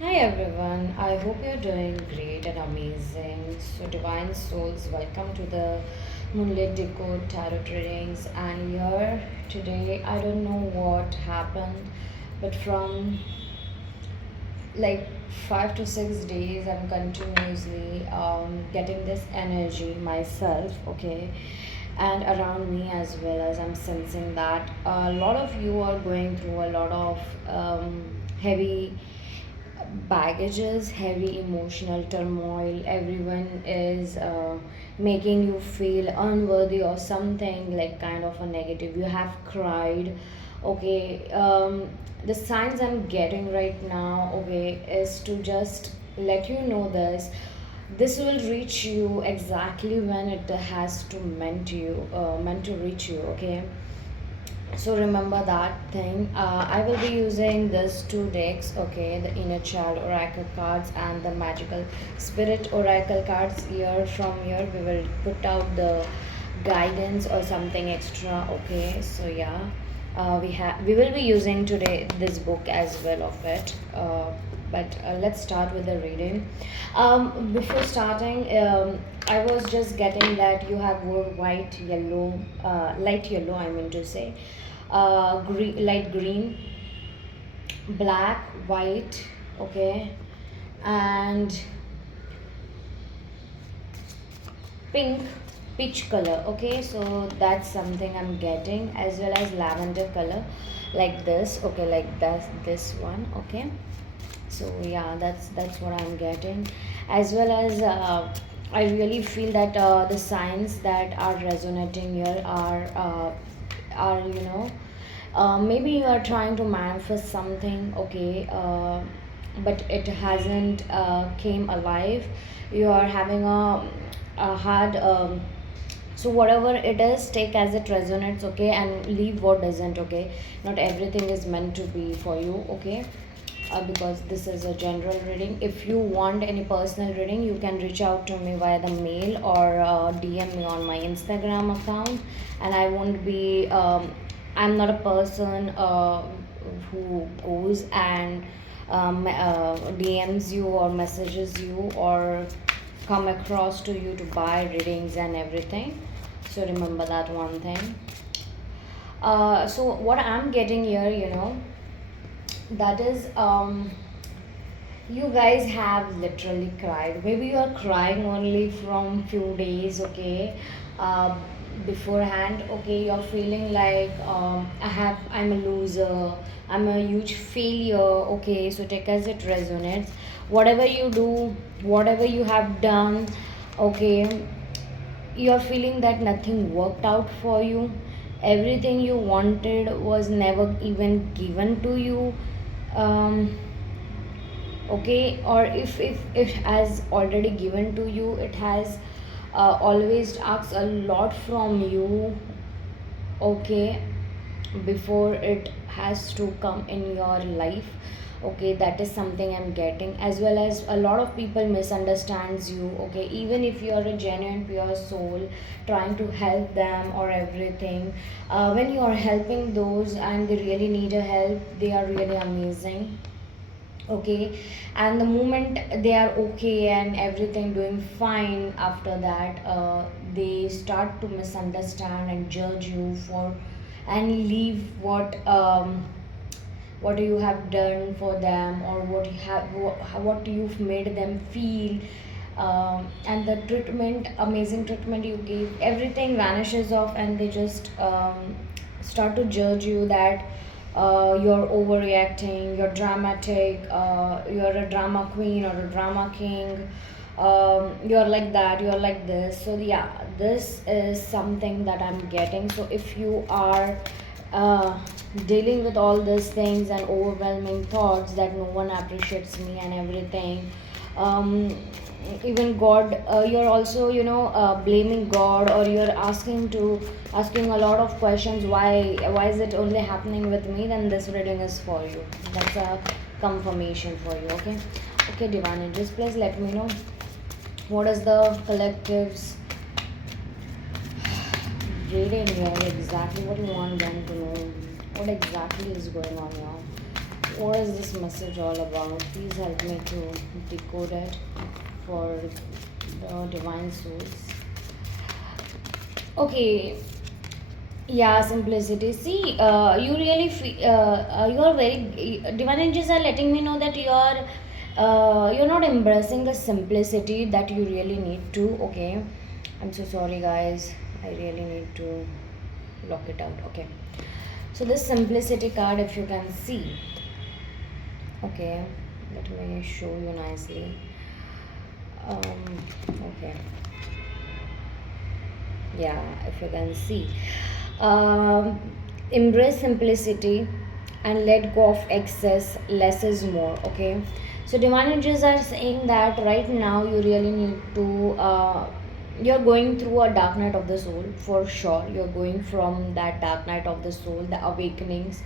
Hi everyone, I hope you're doing great and amazing. So, Divine Souls, welcome to the Moonlit Decode Tarot Readings. And here today, I don't know what happened, but from like 5 to 6 days, I'm continuously getting this energy myself, okay, and around me as well as I'm sensing that a lot of you are going through a lot of heavy baggages, heavy emotional turmoil. Everyone is making you feel unworthy or something like kind of a negative. You have cried. Okay, the signs I'm getting right now, okay, is to just let you know this. This will reach you exactly when it has to meant to reach you. Okay, so remember that thing. I will be using this two decks, okay, the inner child oracle cards and the magical spirit oracle cards. Here from here we will put out the guidance or something extra, okay. So yeah, we will be using today this book as well of it, but let's start with the reading. Before starting, I was just getting that you have wore white, yellow, light yellow, I mean to say, light green, black, white, okay, and pink, peach color, okay. So that's something I'm getting, as well as lavender color, like this, okay, like this one, okay. So yeah, that's what I'm getting, as well as I really feel that the signs that are resonating here are maybe you are trying to manifest something, okay, but it hasn't came alive. You are having a hard so whatever it is, take as it resonates, okay, and leave what doesn't, okay. Not everything is meant to be for you, okay. Because this is a general reading. If you want any personal reading, you can reach out to me via the mail or DM me on my Instagram account, and I won't be I'm not a person who goes and DMs you or messages you or come across to you to buy readings and everything. So remember that one thing. So what I'm getting here, that is you guys have literally cried. Maybe you are crying only from few days, okay, uh, beforehand, okay. You're feeling like I'm a loser, I'm a huge failure, okay. So take as it resonates. Whatever you do, whatever you have done, okay, you're feeling that nothing worked out for you. Everything you wanted was never even given to you. um, okay, or if it has already given to you, it has always asks a lot from you, okay, before it has to come in your life, okay. That is something I'm getting, as well as a lot of people misunderstands you, okay. Even if you are a genuine pure soul trying to help them or everything, when you are helping those and they really need a help, they are really amazing, okay. And the moment they are okay and everything doing fine, after that they start to misunderstand and judge you for and leave what you have done for them, or what you've made them feel, and the treatment, amazing treatment you gave, everything vanishes off, and they just start to judge you that you're overreacting, you're dramatic, you're a drama queen or a drama king, you're like that, you're like this. So yeah, this is something that I'm getting. So if you are uh, dealing with all these things and overwhelming thoughts that no one appreciates me and everything, um, even God, you're also blaming God, or you're asking a lot of questions, why is it only happening with me, then this reading is for you. That's a confirmation for you, okay. Okay, Divine, just please let me know what is the collectives reading here, exactly what you want them to know, what exactly is going on here. What is this message all about? Please help me to decode it for the divine souls. Okay, yeah, simplicity. See, you really you are very divine angels are letting me know that you're not embracing the simplicity that you really need to. Okay, I'm so sorry, guys. I really need to lock it out. Okay, so this simplicity card, if you can see, okay, let me show you nicely. Okay, yeah, if you can see, um, embrace simplicity and let go of excess. Less is more. Okay, so divine angels are saying that right now you really need to you're going through a dark night of the soul for sure. You're going from that dark night of the soul, the awakenings.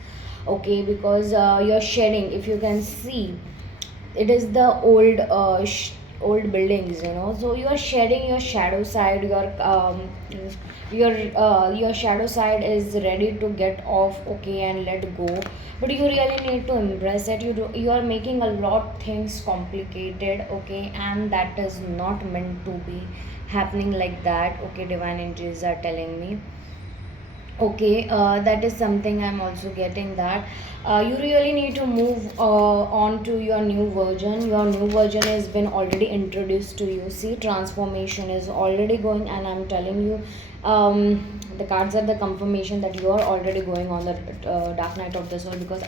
Okay, because you're shedding, if you can see, it is the old buildings, so you are shedding your shadow side. Your shadow side is ready to get off, okay, and let go. But you really need to embrace it. You are making a lot things complicated, okay, and that is not meant to be happening like that. Okay, divine angels are telling me. Okay, that is something I'm also getting, that you really need to move on to your new version. Your new version has been already introduced to you. See, transformation is already going, and I'm telling you, the cards are the confirmation that you are already going on the dark night of the soul. Because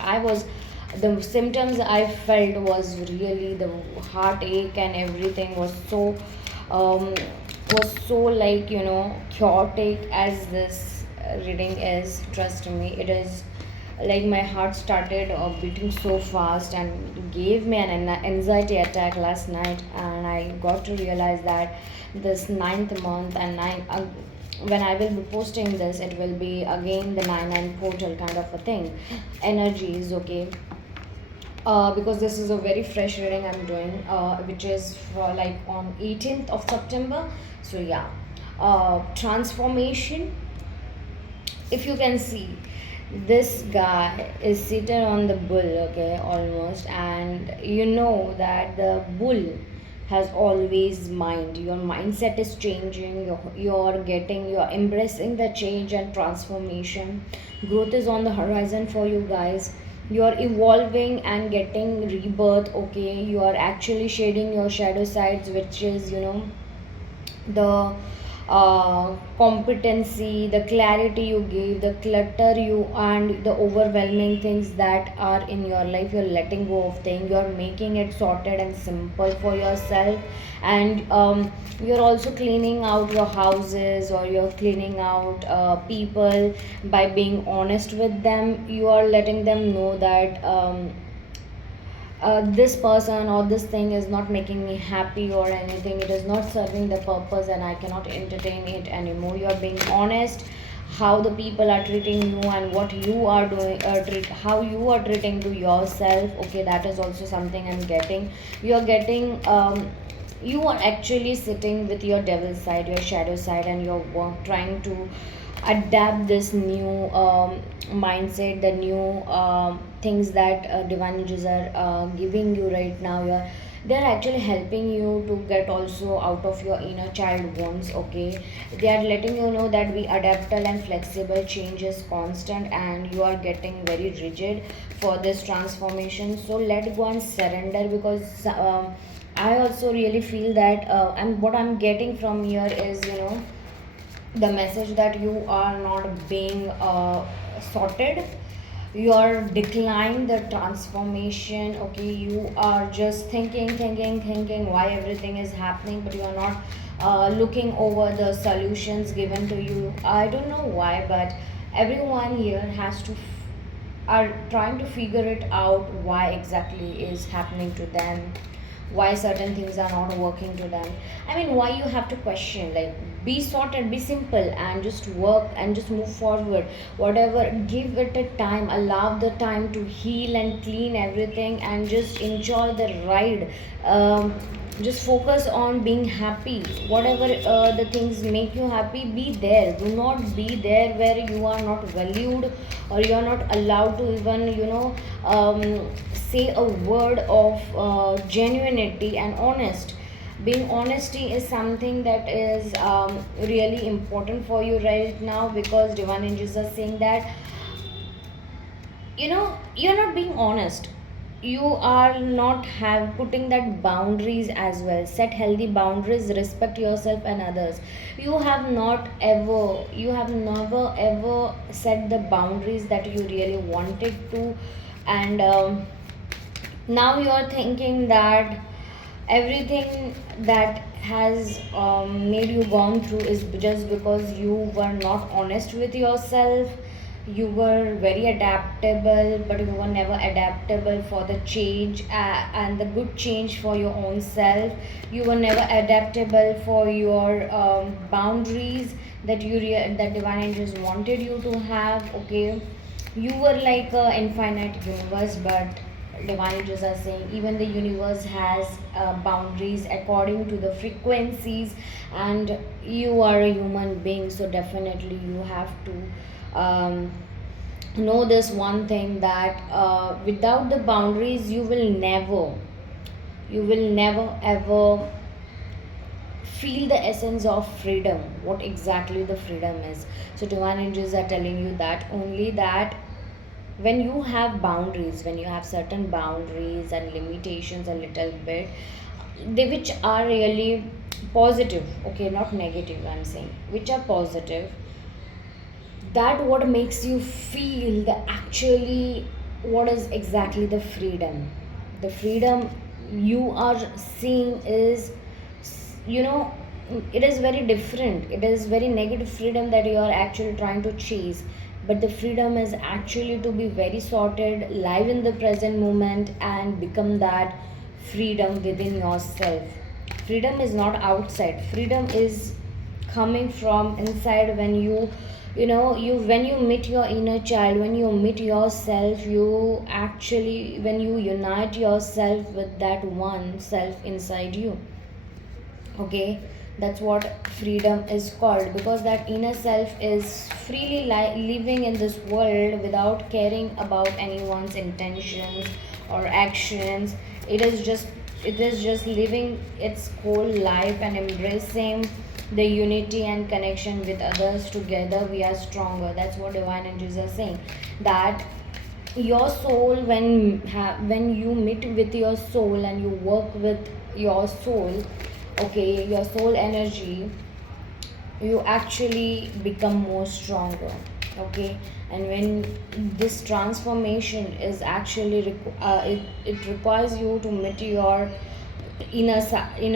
the symptoms I felt was really the heartache, and everything um, was so, like, chaotic as this reading is. Trust me, it is like my heart started beating so fast and gave me an anxiety attack last night. And I got to realize that this ninth month and when I will be posting this, it will be again the 9 portal kind of a thing, energies. Okay, because this is a very fresh reading I'm doing, which is for like on 18th of September. So yeah, transformation. If you can see, this guy is seated on the bull, okay, almost, and you know that the bull has always mind. Your mindset is changing. You're embracing the change and transformation. Growth is on the horizon for you guys. You're evolving and getting rebirth. Okay, you are actually shading your shadow sides, which is, the competency, the clarity you give, the clutter you, and the overwhelming things that are in your life. You're letting go of things. You're making it sorted and simple for yourself. And you're also cleaning out your houses, or you're cleaning out people by being honest with them. You are letting them know that. This person or this thing is not making me happy or anything. It is not serving the purpose, and I cannot entertain it anymore. You are being honest how the people are treating you, and what you are doing, how you are treating to yourself. Okay, that is also something I'm getting. You are getting you are actually sitting with your devil side, your shadow side, and you're trying to adapt this new mindset, the new things that divine angels are giving you right now. They're actually helping you to get also out of your inner child wounds. Okay, they are letting you know that be adaptable and flexible. Change is constant, and you are getting very rigid for this transformation. So let go and surrender, because I also really feel that, and what I'm getting from here is, the message that you are not being sorted. You are declining the transformation. Okay, you are just thinking why everything is happening, but you are not looking over the solutions given to you. I don't know why, but everyone here are trying to figure it out, why exactly is happening to them, why certain things are not working to them. I mean, why you have to question? Like, be sorted, be simple, and just work and just move forward. Whatever, give it a time, allow the time to heal and clean everything, and just enjoy the ride. just focus on being happy. Whatever the things make you happy, be there. Do not be there where you are not valued, or you are not allowed to even, say a word of genuinity and honest. Being honesty is something that is really important for you right now, because divine angels are saying that, you're not being honest. You are not have putting that boundaries as well. Set healthy boundaries, respect yourself and others. You have never ever set the boundaries that you really wanted to. And now you are thinking that everything that has made you gone through is just because you were not honest with yourself. You were very adaptable, but you were never adaptable for the change, and the good change for your own self. You were never adaptable for your boundaries that that divine angels wanted you to have. Okay, you were like a infinite universe, but divine angels are saying even the universe has boundaries according to the frequencies, and you are a human being, so definitely you have to know this one thing, that without the boundaries you will never ever feel the essence of freedom, what exactly the freedom is. So divine angels are telling you that only, that when you have boundaries, when you have certain boundaries and limitations a little bit, they which are really positive, okay, not negative, I'm saying, which are positive, that what makes you feel the actually what is exactly the freedom. The freedom you are seeing is, you know it is very different. It is very negative freedom that you are actually trying to chase, but the freedom is actually to be very sorted, live in the present moment, and become that freedom within yourself. Freedom is not outside. Freedom is coming from inside. When you when you meet your inner child, when you meet yourself, you actually, when you unite yourself with that one self inside you, okay, that's what freedom is called, because that inner self is freely living in this world without caring about anyone's intentions or actions. It is just living its whole life and embracing the unity and connection with others. Together we are stronger. That's what divine angels are saying, that your soul, when you meet with your soul and you work with your soul, okay, your soul energy, you actually become more stronger, okay. And when this transformation is actually it requires you to meet your inner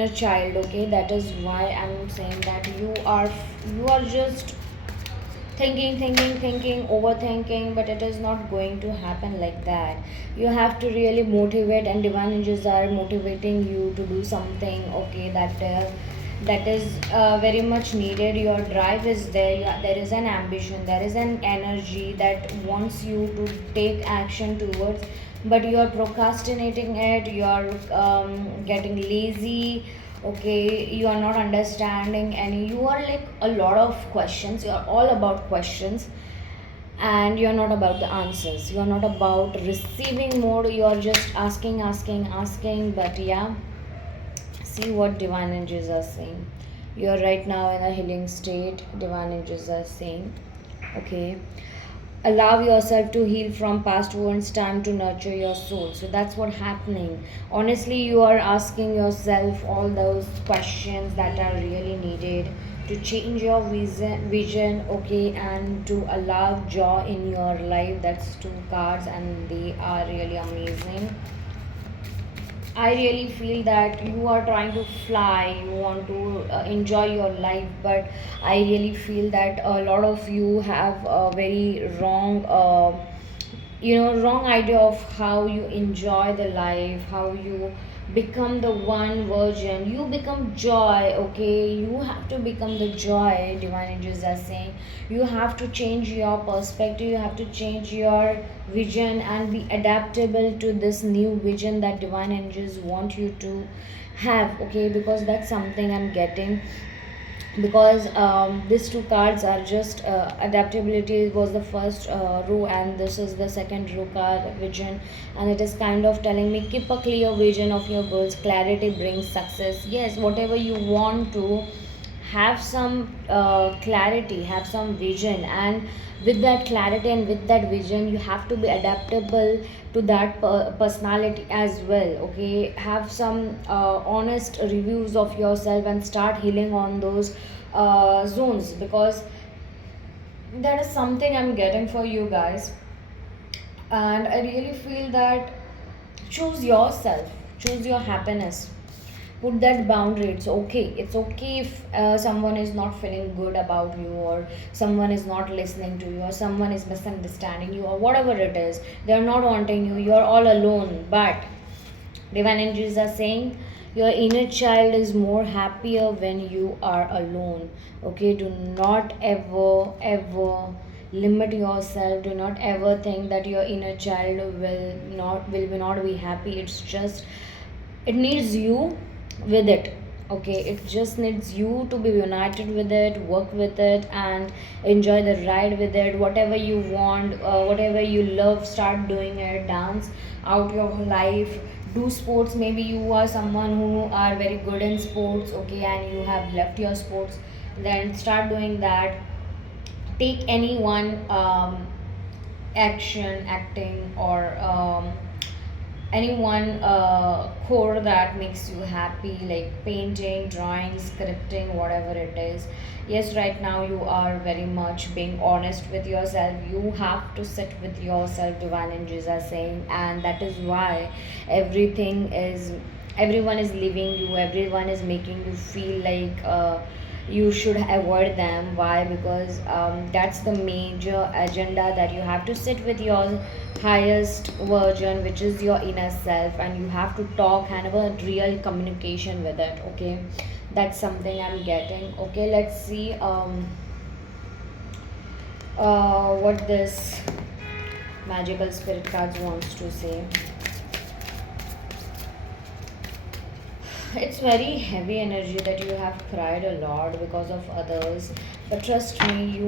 child, okay. That is why I'm saying that you are just thinking, overthinking, but it is not going to happen like that. You have to really motivate, and divine angels are motivating you to do something, okay, that is very much needed. Your drive is there. There is an ambition, there is an energy that wants you to take action towards, but you are procrastinating it. You are getting lazy, okay. You are not understanding, and you are like a lot of questions. You are all about questions, and you're not about the answers. You're not about receiving more. You're just asking. But yeah, see what divine angels are saying. You're right now in a healing state. Divine angels are saying, okay, allow yourself to heal from past wounds. Time to nurture your soul. So that's what happening. Honestly, you are asking yourself all those questions that are really needed to change your vision, okay, and to allow joy in your life. That's two cards, and they are really amazing. I really feel that you are trying to fly, you want to enjoy your life, but I really feel that a lot of you have a very wrong idea of how you enjoy the life, how you become the one version. You become joy, okay? You have to become the joy, divine angels are saying. You have to change your perspective, you have to change your vision and be adaptable to this new vision that divine angels want you to have, okay? Because that's something I'm getting. Because these two cards are just adaptability was the first row, and this is the second row card, vision. And it is kind of telling me keep a clear vision of your goals, clarity brings success. Yes, whatever you want to have, some clarity, have some vision, and with that clarity and with that vision you have to be adaptable to that personality as well, okay? Have some honest reviews of yourself and start healing on those zones, because that is something I'm getting for you guys. And I really feel that choose yourself, choose your happiness, put that boundary. It's okay if someone is not feeling good about you, or someone is not listening to you, or someone is misunderstanding you, or whatever it is, they're not wanting you, you're all alone. But divine angels are saying your inner child is more happier when you are alone, okay? Do not ever limit yourself. Do not ever think that your inner child will not be happy. It's just, it needs you with it, okay? It just needs you to be united with it, work with it, and enjoy the ride with it. Whatever you want, whatever you love, start doing it. Dance out your life, do sports. Maybe you are someone who are very good in sports, okay, and you have left your sports, then start doing that. Take any one acting, or any one core that makes you happy, like painting, drawing, scripting, whatever it is. Yes, right now you are very much being honest with yourself. You have to sit with yourself, divine angels are saying. And that is why everything is, everyone is leaving you, everyone is making you feel like you should avoid them. Why? Because that's the major agenda, that you have to sit with your highest version, which is your inner self, and you have to talk and have a real communication with it, okay? That's something I'm getting. Okay, let's see what this magical spirit cards wants to say. It's very heavy energy that you have cried a lot because of others, but trust me,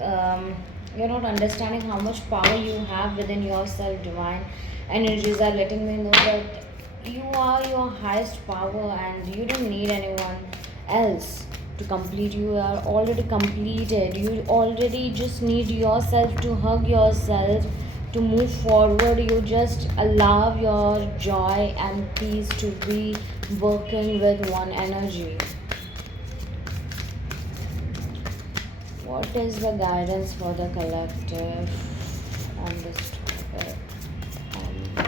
um, you're not understanding how much power you have within yourself. Divine energies are letting me know that you are your highest power, and you don't need anyone else to complete. You are already completed. You already just need yourself to hug yourself to move forward. You just allow your joy and peace to be working with one energy. What is the guidance for the collective on this topic? Um,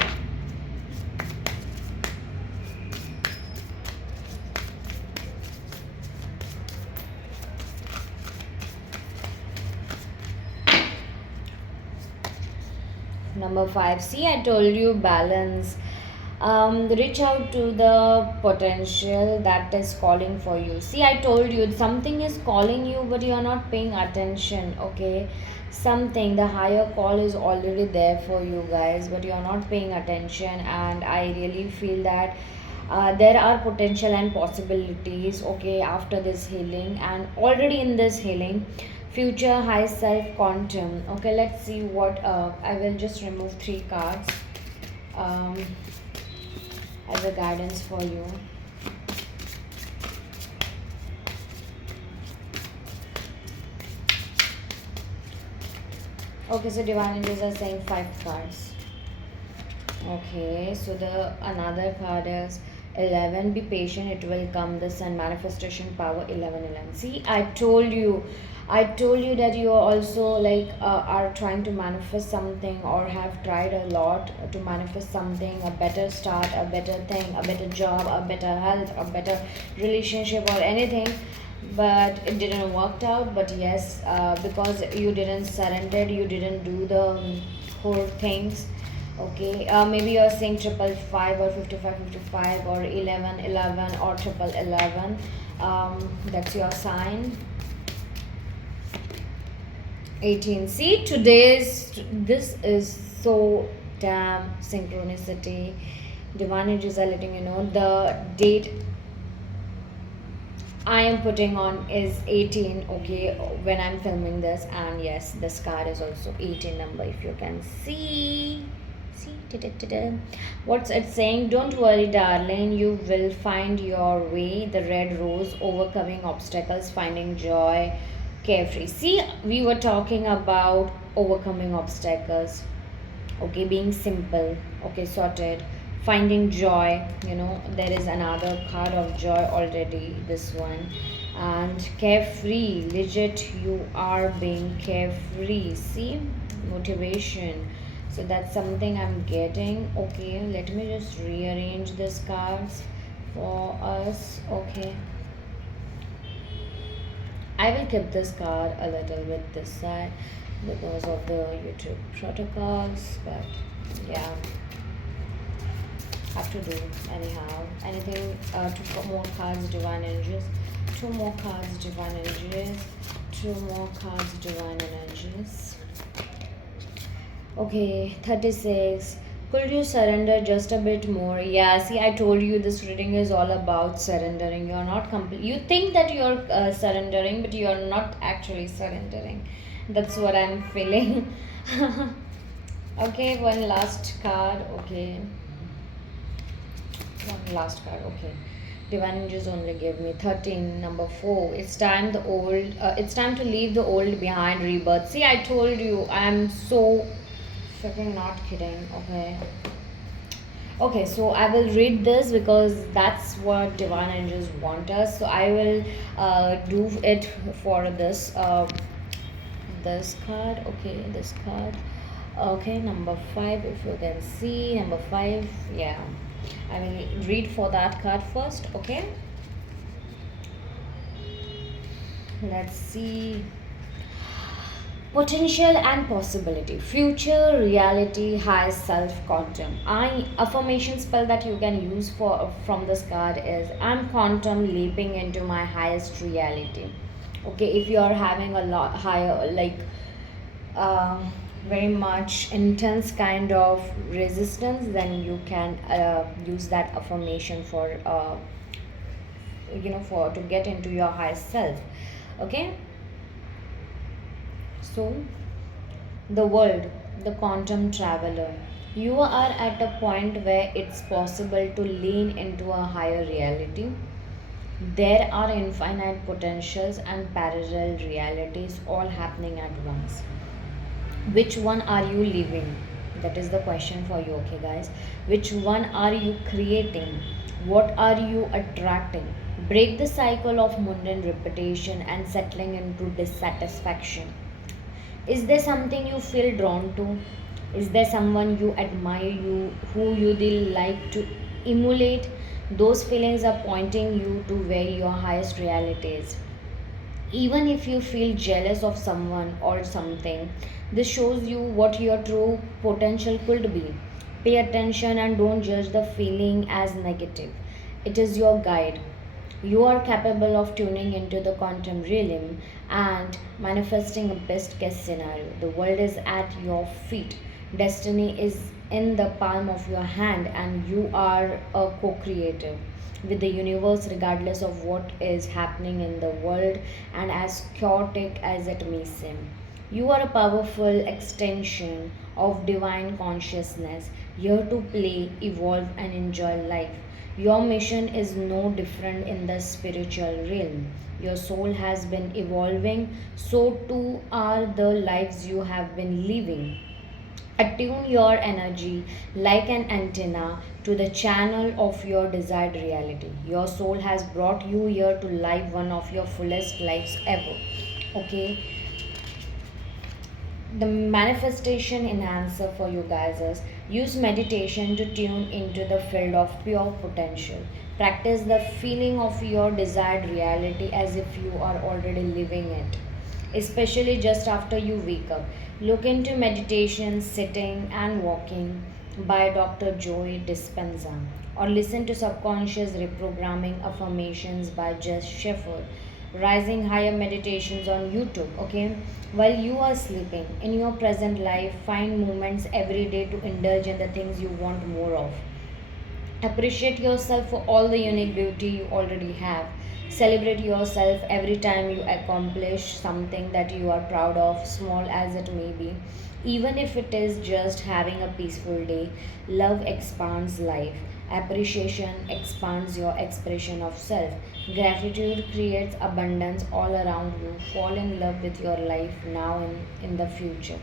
Number 5. See, I told you balance. Reach out to the potential that is calling for you. See, I told you something is calling you, but you're not paying attention, okay? Something, the higher call is already there for you guys, but you're not paying attention. And I really feel that there are potential and possibilities, okay, after this healing, and already in this healing, future high self quantum. Okay, let's see what I will just remove 3 cards um, as a guidance for you. Okay, so divine angels are saying 5 cards. Okay, so the another card is 11. Be patient, it will come. The sun, manifestation power, 11. See, I told you that you are also like are trying to manifest something, or have tried a lot to manifest something, a better start, a better thing, a better job, a better health, a better relationship, or anything, but it didn't work out. But yes, because you didn't surrender, you didn't do the whole things, Okay, maybe you're saying triple five or 55 55 or 11 11 or triple 11. That's your sign. 18. See, this is so damn synchronicity. Divine angels are letting you know the date I am putting on is 18, okay, when I'm filming this, and yes, this card is also 18 number if you can see. See, da-da-da-da. What's it saying? Don't worry, darling, you will find your way. The red rose, overcoming obstacles, finding joy, carefree. See, we were talking about overcoming obstacles, okay, being simple, okay, sorted, finding joy, there is another card of joy already, this one, and carefree, legit, you are being carefree, see, motivation. So that's something I'm getting. Okay, let me just rearrange these cards for us. Okay, I will keep this card a little bit this side because of the YouTube protocols, but yeah, have to do anyhow. Anything, two more cards, divine energies, two more cards, divine energies, two more cards, divine energies. Okay, 36. Could you surrender just a bit more? Yeah, see, I told you this reading is all about surrendering. You're not complete. You think that you're surrendering, but you're not actually surrendering. That's what I'm feeling. Okay, one last card. Okay, one last card. Okay. Divine Angels only gave me 13, number 4. It's time to leave the old behind, rebirth. See, I told you, I'm so freaking not kidding. Okay. Okay, so I will read this because that's what Divine Angels want us. So I will do it for this card. Okay, this card. Okay, number 5, if you can see, number 5. Yeah, I will read for that card first. Okay, let's see. Potential and possibility, future, reality, high self, quantum. I affirmation spell that you can use for from this card is I'm quantum leaping into my highest reality. Okay, if you are having a lot higher, like um, very much intense kind of resistance, then you can use that affirmation for for to get into your highest self. Okay, so the world, the quantum traveler. You are at a point where it's possible to lean into a higher reality. There are infinite potentials and parallel realities all happening at once. Which one are you living? That is the question for you, okay, guys? Which one are you creating? What are you attracting? Break the cycle of mundane repetition and settling into dissatisfaction. Is there something you feel drawn to? Is there someone you admire, you who you will like to emulate? Those feelings are pointing you to where your highest reality is. Even if you feel jealous of someone or something, this shows you what your true potential could be. Pay attention and don't judge the feeling as negative. It is your guide. You are capable of tuning into the quantum realm and manifesting a best case scenario. The world is at your feet. Destiny is in the palm of your hand, and you are a co creator with the universe, regardless of what is happening in the world and as chaotic as it may seem. You are a powerful extension of divine consciousness, here to play, evolve, and enjoy life. Your mission is no different in the spiritual realm. Your soul has been evolving, so too are the lives you have been living. Attune your energy like an antenna to the channel of your desired reality. Your soul has brought you here to live one of your fullest lives ever. Okay, the manifestation enhancer for you guys is use meditation to tune into the field of pure potential. Practice the feeling of your desired reality as if you are already living it, especially just after you wake up. Look into meditation, sitting and walking, by Dr. Joy Dispenza, or listen to Subconscious Reprogramming Affirmations by Jess Shepard, Rising Higher Meditations on YouTube. Okay, while you are sleeping in your present life, find moments every day to indulge in the things you want more of. Appreciate yourself for all the unique beauty you already have. Celebrate yourself every time you accomplish something that you are proud of, small as it may be. Even if it is just having a peaceful day, love expands life. Appreciation expands your expression of self. Gratitude creates abundance all around you. Fall in love with your life now and in the future.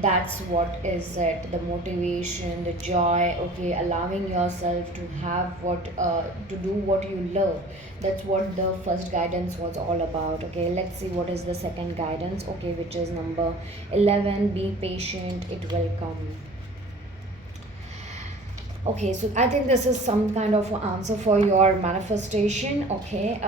That's what is it, the motivation, the joy. Okay, allowing yourself to have what to do what you love. That's what the first guidance was all about. Okay, let's see what is the second guidance. Okay, which is number 11, be patient, it will come. Okay, so I think this is some kind of answer for your manifestation. Okay,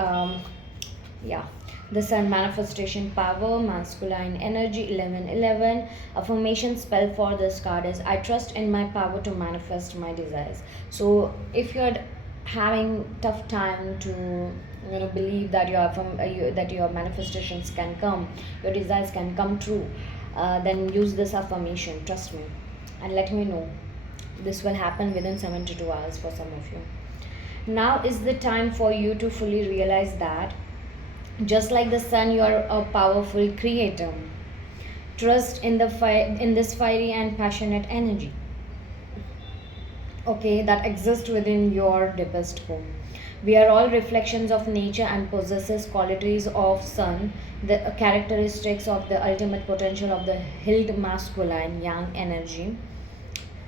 yeah, the sun manifestation power, masculine energy, 1111. Affirmation spell for this card is I trust in my power to manifest my desires. So if you're having tough time to believe that that your manifestations can come, your desires can come true, then use this affirmation, trust me, and let me know. This will happen within 72 hours for some of you. Now is the time for you to fully realize that just like the sun, you are a powerful creator. Trust in the in this fiery and passionate energy. Okay, that exists within your deepest core. We are all reflections of nature and possesses qualities of sun, the characteristics of the ultimate potential of the hilled masculine yang energy.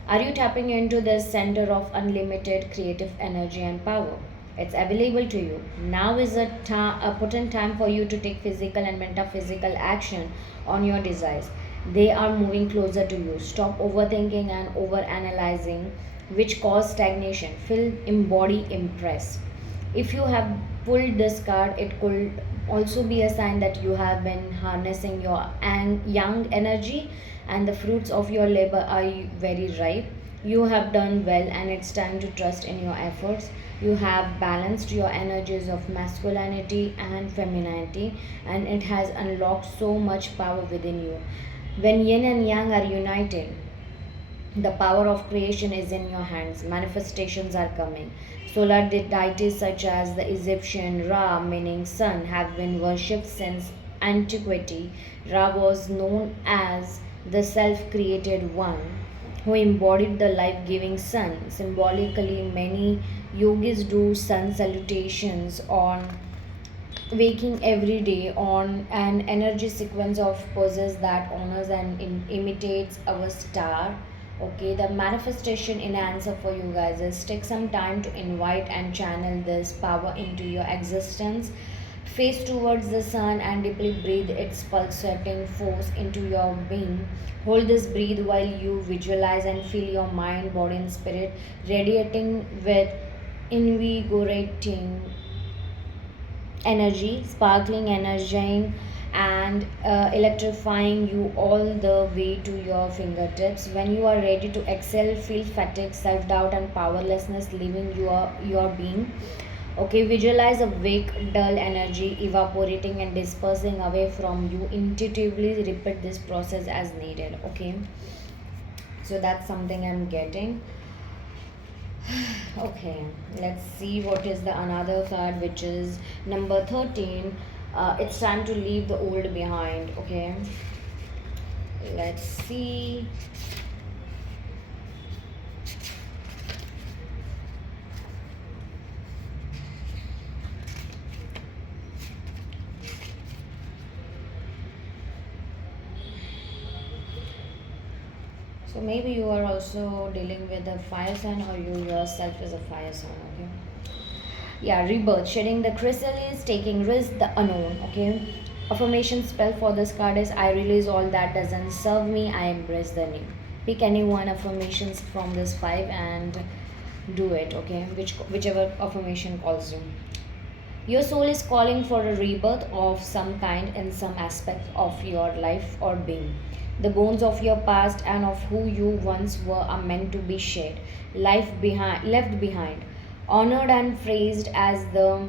Are you tapping into this center of unlimited creative energy and power? It's available to you. Now is a potent time for you to take physical and metaphysical action on your desires. They are moving closer to you. Stop overthinking and overanalyzing, which cause stagnation. Feel, embody, impress. If you have pulled this card, it could also be a sign that you have been harnessing your young energy and the fruits of your labor are very ripe. You have done well, and it's time to trust in your efforts. You have balanced your energies of masculinity and femininity, and it has unlocked so much power within you. When yin and yang are united, the power of creation is in your hands. Manifestations are coming. Solar deities such as the Egyptian Ra, meaning sun, have been worshipped since antiquity. Ra was known as the self created one who embodied the life giving sun. Symbolically, many yogis do sun salutations on waking every day on an energy sequence of poses that honors and imitates our star. Okay, the manifestation in answer for you guys is take some time to invite and channel this power into your existence. Face towards the sun and deeply breathe its pulsating force into your being. Hold this breath while you visualize and feel your mind, body, and spirit radiating with invigorating energy, sparkling, energizing, and electrifying you all the way to your fingertips. When you are ready to exhale, feel fatigue, self doubt, and powerlessness leaving your being. Okay, visualize a weak, dull energy evaporating and dispersing away from you. Intuitively repeat this process as needed. Okay, so that's something I'm getting. Okay, let's see what is the another card, which is number 13. It's time to leave the old behind. Okay, let's see. So maybe you are also dealing with a fire sign, or you yourself is a fire sign. Okay, yeah, rebirth, shedding the chrysalis, taking risk, the unknown. Okay, affirmation spell for this card is I release all that doesn't serve me, I embrace the new. Pick any one affirmations from this five and do it. Okay, whichever affirmation calls you. Your soul is calling for a rebirth of some kind in some aspect of your life or being. The bones of your past and of who you once were are meant to be shared, left behind, honored and praised as the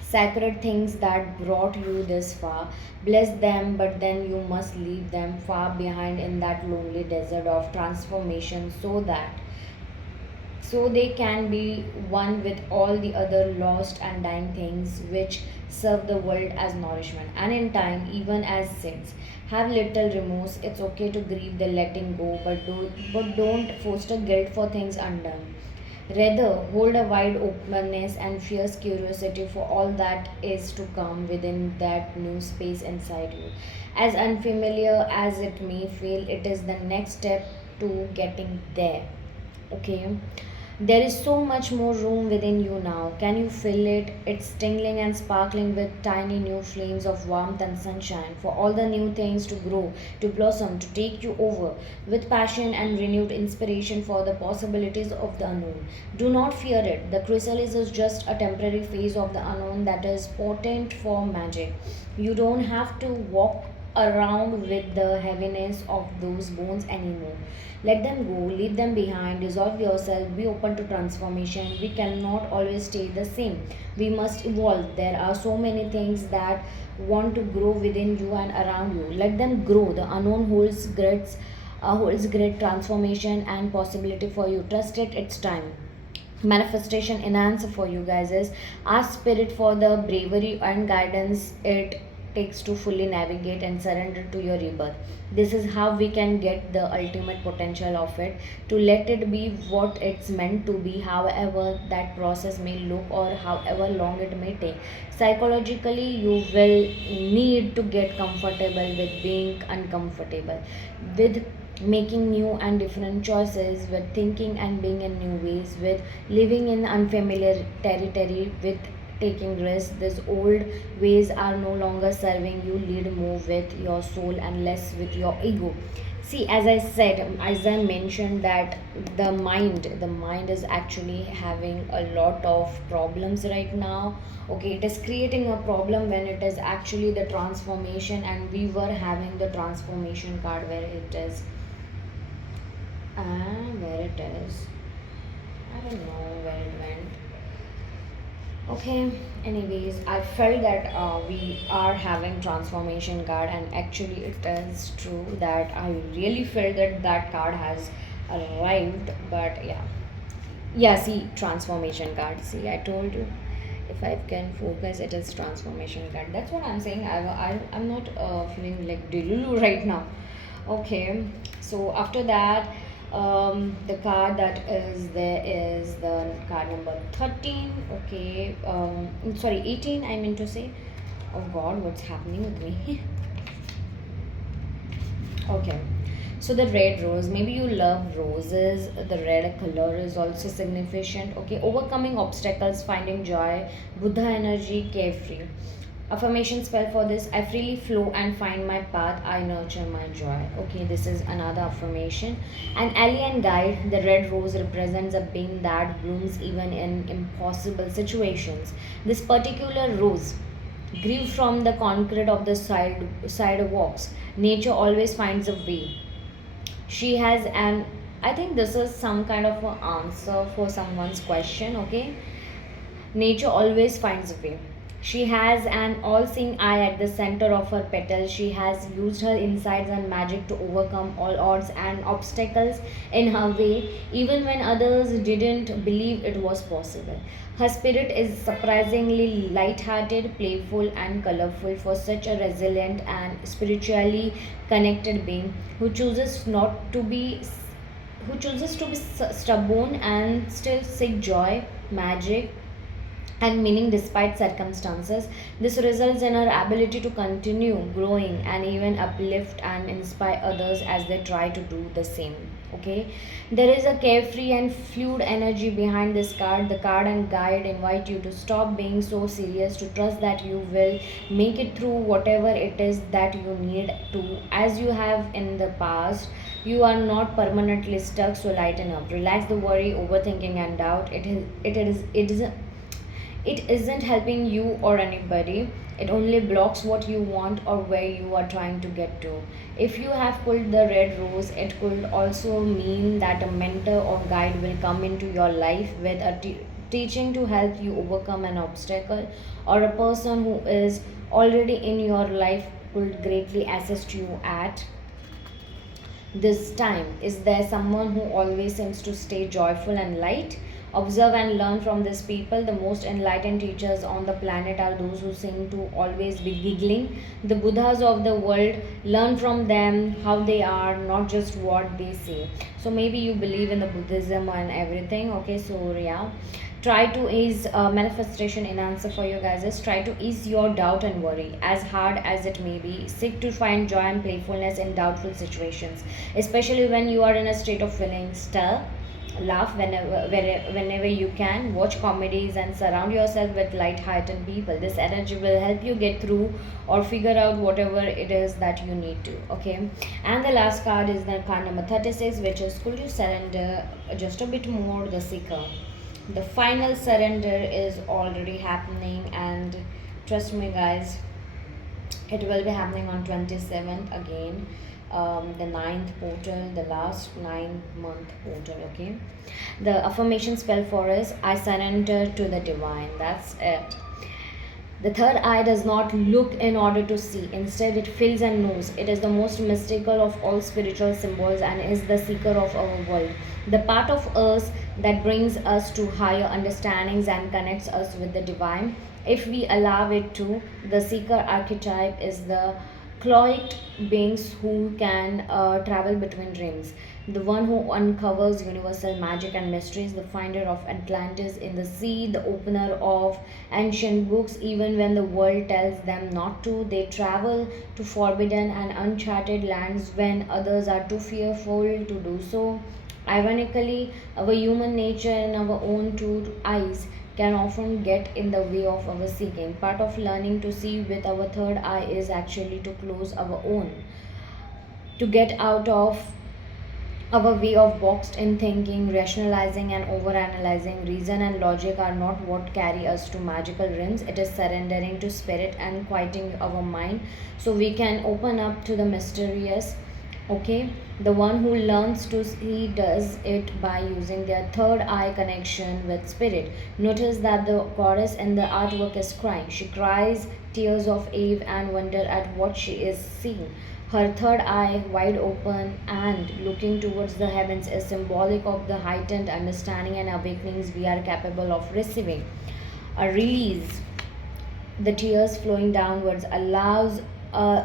sacred things that brought you this far. Bless them, but then you must leave them far behind in that lonely desert of transformation so they can be one with all the other lost and dying things which serve the world as nourishment and in time even as sins. Have little remorse. It's okay to grieve the letting go, but don't foster guilt for things undone. Rather, hold a wide openness and fierce curiosity for all that is to come within that new space inside you. As unfamiliar as it may feel, it is the next step to getting there. Okay, there is so much more room within you now. Can you feel it? It's tingling and sparkling with tiny new flames of warmth and sunshine for all the new things to grow, to blossom, to take you over with passion and renewed inspiration for the possibilities of the unknown. Do not fear it. The chrysalis is just a temporary phase of the unknown that is potent for magic. You don't have to walk around with the heaviness of those bones anymore. Let them go, leave them behind, dissolve yourself, be open to transformation. We cannot always stay the same. We must evolve. There are so many things that want to grow within you and around you. Let them grow. The unknown holds great transformation and possibility for you. Trust it, it's time. Manifestation enhancer for you guys is ask spirit for the bravery and guidance it takes to fully navigate and surrender to your rebirth. This is how we can get the ultimate potential of it, to let it be what it's meant to be, however that process may look or however long it may take. Psychologically, you will need to get comfortable with being uncomfortable, with making new and different choices, with thinking and being in new ways, with living in unfamiliar territory, with taking risks. These old ways are no longer serving you. Lead more with your soul and less with your ego. See, as I said, as I mentioned, that the mind is actually having a lot of problems right now. Okay, it is creating a problem when it is actually the transformation, and we were having the transformation card where it is and where it is. I don't know where it went. Okay, anyways, I felt that we are having transformation card, and actually, it is true that I really felt that that card has arrived. But yeah, yeah, see, transformation card. See, I told you, if I can focus, it is transformation card. That's what I'm saying. I'm not feeling like Delulu right now. Okay, so after that, the card that is there is the card number 13. Okay, sorry, 18, I mean to say. Oh god, what's happening with me? Okay, so the red rose, maybe you love roses. The red color is also significant. Okay, overcoming obstacles, finding joy, Buddha energy, carefree. Affirmation spell for this: I freely flow and find my path, I nurture my joy. Okay, this is another affirmation. An alien guide, the red rose represents a being that blooms even in impossible situations. This particular rose grew from the concrete of the sidewalks. Nature always finds a way. She has an, I think this is some kind of an answer for someone's question. Okay, nature always finds a way. She has an all seeing eye at the center of her petals. She has used her insights and magic to overcome all odds and obstacles in her way, even when others didn't believe it was possible. Her spirit is surprisingly light-hearted, playful, and colorful for such a resilient and spiritually connected being who chooses to be stubborn and still seek joy, magic, and meaning despite circumstances. This results in her ability to continue growing and even uplift and inspire others as they try to do the same. Okay, there is a carefree and fluid energy behind this card. The card and guide invite you to stop being so serious, to trust that you will make it through whatever it is that you need to, as you have in the past. You are not permanently stuck, so lighten up, relax the worry, overthinking, and doubt. It is It isn't helping you or anybody. It only blocks what you want or where you are trying to get to. If you have pulled the red rose, it could also mean that a mentor or guide will come into your life with a teaching to help you overcome an obstacle, or a person who is already in your life could greatly assist you at this time. Is there someone who always seems to stay joyful and light? Observe and learn from these people. The most enlightened teachers on the planet are those who seem to always be giggling. The Buddhas of the world, learn from them how they are, not just what they say. So maybe you believe in the Buddhism and everything. Okay, so yeah, try to ease manifestation in answer for you guys is try to ease your doubt and worry as hard as it may be. Seek to find joy and playfulness in doubtful situations, especially when you are in a state of feeling stuck. Laugh whenever you can. Watch comedies and surround yourself with light-hearted people. This energy will help you get through or figure out whatever it is that you need to. Okay, and the last card is the card number 36, which is could you surrender just a bit more, the seeker. The final surrender is already happening, and trust me guys, it will be happening on 27th again. The ninth portal, the last 9 month portal. Okay, the affirmation spell for is I surrender to the divine. That's it. The third eye does not look in order to see. Instead, it feels and knows. It is the most mystical of all spiritual symbols and is the seeker of our world. The part of us that brings us to higher understandings and connects us with the divine. If we allow it to, the seeker archetype is the cloaked beings who can travel between dreams, the one who uncovers universal magic and mysteries, the finder of Atlantis in the sea, the opener of ancient books. Even when the world tells them not to, they travel to forbidden and uncharted lands when others are too fearful to do so. Ironically, our human nature and our own two eyes can often get in the way of our seeking. Part of learning to see with our third eye is actually to close our own, to get out of our way of boxed in thinking, rationalizing, and overanalyzing. Reason and logic are not what carry us to magical realms. It is surrendering to spirit and quieting our mind so we can open up to the mysterious. Okay, the one who learns to see does it by using their third eye connection with spirit. Notice that the goddess in the artwork is crying. She cries tears of awe and wonder at what she is seeing. Her third eye, wide open and looking towards the heavens, is symbolic of the heightened understanding and awakenings we are capable of receiving. A release, the tears flowing downwards, allows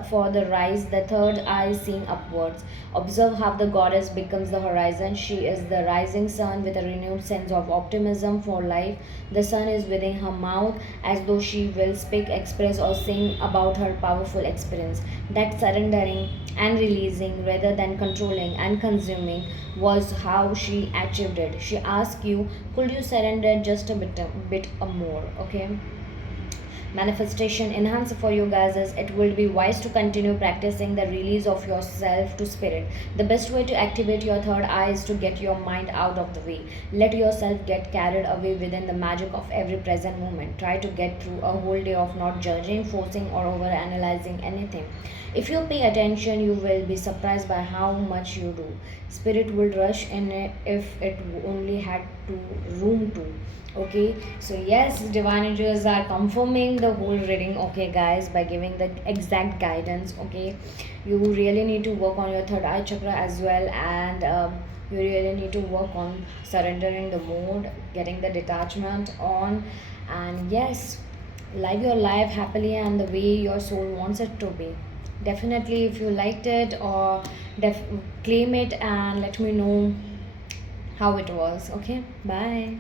for the rise, the third eye seeing upwards. Observe how the goddess becomes the horizon. She is the rising sun with a renewed sense of optimism for life. The sun is within her mouth as though she will speak, express, or sing about her powerful experience. That surrendering and releasing rather than controlling and consuming was how she achieved it. She asked you, could you surrender just a bit more? Okay, manifestation enhancer for you guys is it will be wise to continue practicing the release of yourself to spirit. The best way to activate your third eye is to get your mind out of the way. Let yourself get carried away within the magic of every present moment. Try to get through a whole day of not judging, forcing, or over analyzing anything. If you pay attention, you will be surprised by how much you do. Spirit will rush in it if it only had to room to. Okay, so yes, divine angels are confirming the whole reading. Okay guys, by giving the exact guidance. Okay, you really need to work on your third eye chakra as well, and you really need to work on surrendering the mode, getting the detachment on, and yes, live your life happily and the way your soul wants it to be. Definitely, if you liked it, or claim it and let me know how it was. Okay, bye.